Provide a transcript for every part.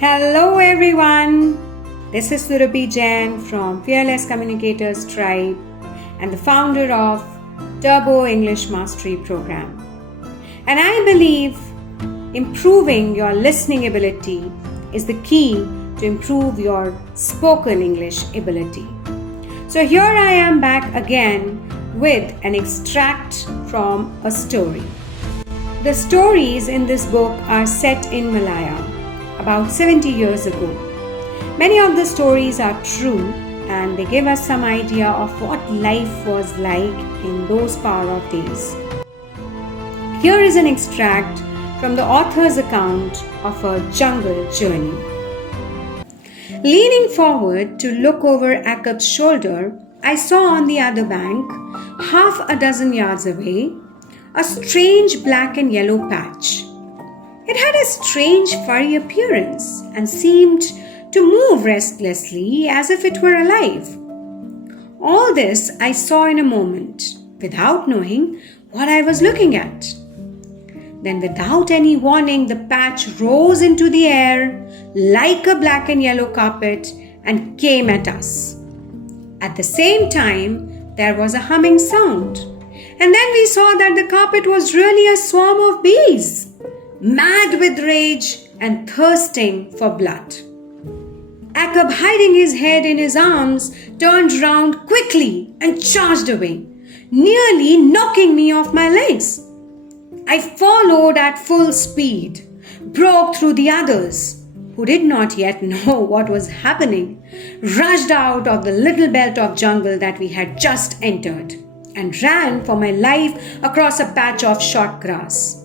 Hello everyone, this is Surabhi Jain from Fearless Communicators Tribe and the founder of Turbo English Mastery Program. And I believe improving your listening ability is the key to improve your spoken English ability. So here I am back again with an extract from a story. The stories in this book are set in Malaya about 70 years ago. Many of the stories are true and they give us some idea of what life was like in those far off days. Here is an extract from the author's account of a jungle journey. Leaning forward to look over Akab's shoulder, I saw on the other bank, half a dozen yards away, a strange black and yellow patch. It had a strange furry appearance and seemed to move restlessly as if it were alive. All this I saw in a moment, without knowing what I was looking at. Then, without any warning, the patch rose into the air like a black and yellow carpet and came at us. At the same time, there was a humming sound. And then we saw that the carpet was really a swarm of bees, mad with rage and thirsting for blood. Akab, hiding his head in his arms, turned round quickly and charged away, nearly knocking me off my legs. I followed at full speed, broke through the others, who did not yet know what was happening, rushed out of the little belt of jungle that we had just entered, and ran for my life across a patch of short grass.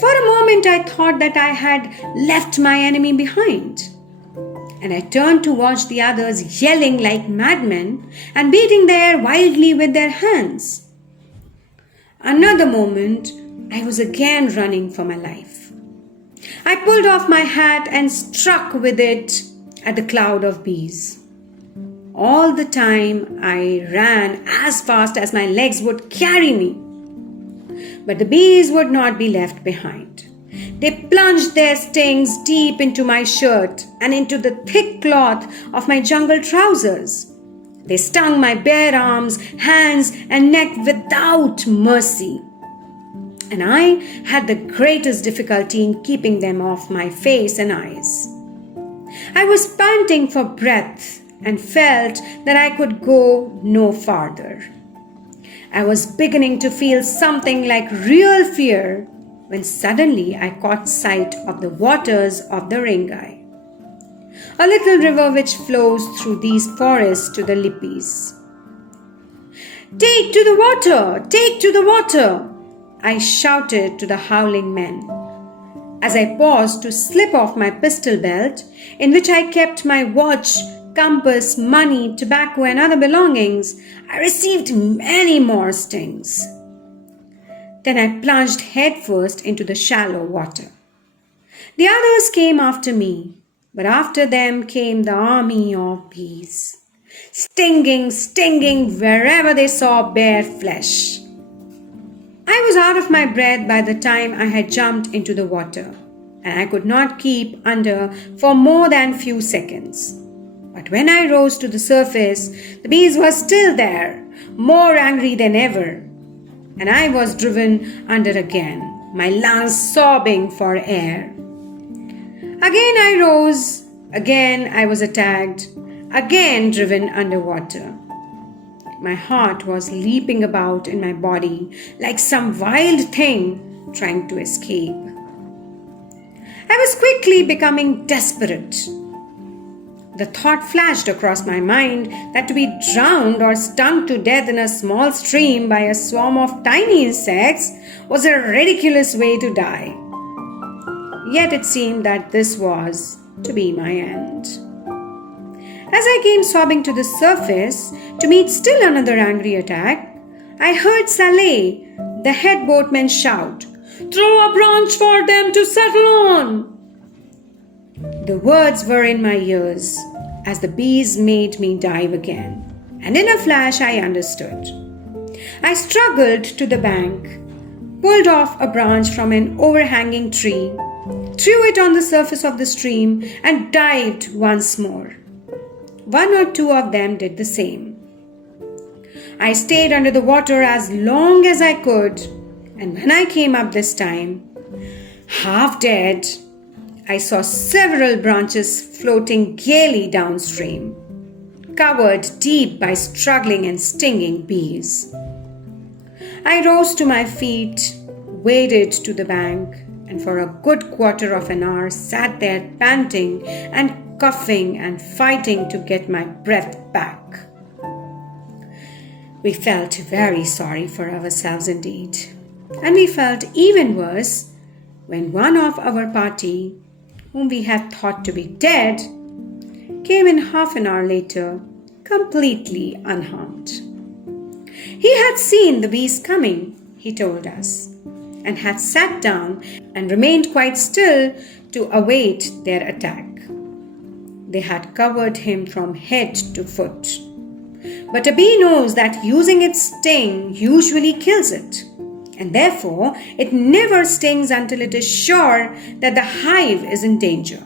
For a moment I thought that I had left my enemy behind, and I turned to watch the others yelling like madmen and beating the air wildly with their hands. Another moment, I was again running for my life. I pulled off my hat and struck with it at the cloud of bees. All the time I ran as fast as my legs would carry me. But the bees would not be left behind. They plunged their stings deep into my shirt and into the thick cloth of my jungle trousers. They stung my bare arms, hands, and neck without mercy. And I had the greatest difficulty in keeping them off my face and eyes. I was panting for breath and felt that I could go no farther. I was beginning to feel something like real fear when suddenly I caught sight of the waters of the Ringai, a little river which flows through these forests to the Lipis. "Take to the water! Take to the water!" I shouted to the howling men. As I paused to slip off my pistol belt, in which I kept my watch, compass, money, tobacco, and other belongings, I received many more stings. Then I plunged headfirst into the shallow water. The others came after me, but after them came the army of bees, stinging wherever they saw bare flesh. I was out of my breath by the time I had jumped into the water, and I could not keep under for more than few seconds. But when I rose to the surface, the bees were still there, more angry than ever, and I was driven under again, my lungs sobbing for air. Again I rose, again I was attacked, again driven underwater. My heart was leaping about in my body like some wild thing trying to escape. I was quickly becoming desperate. The thought flashed across my mind that to be drowned or stung to death in a small stream by a swarm of tiny insects was a ridiculous way to die. Yet it seemed that this was to be my end. As I came sobbing to the surface to meet still another angry attack, I heard Saleh, the head boatman, shout, "Throw a branch for them to settle on!" The words were in my ears as the bees made me dive again, and in a flash I understood. I struggled to the bank, pulled off a branch from an overhanging tree, threw it on the surface of the stream, and dived once more. One or two of them did the same. I stayed under the water as long as I could, and when I came up this time, half dead, I saw several branches floating gaily downstream, covered deep by struggling and stinging bees. I rose to my feet, waded to the bank, and for a good quarter of an hour sat there panting and coughing and fighting to get my breath back. We felt very sorry for ourselves indeed, and we felt even worse when one of our party, whom we had thought to be dead, came in half an hour later, completely unharmed. He had seen the bees coming, he told us, and had sat down and remained quite still to await their attack. They had covered him from head to foot. But a bee knows that using its sting usually kills it, and therefore it never stings until it is sure that the hive is in danger.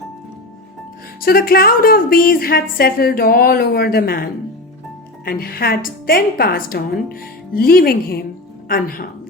So the cloud of bees had settled all over the man and had then passed on, leaving him unharmed.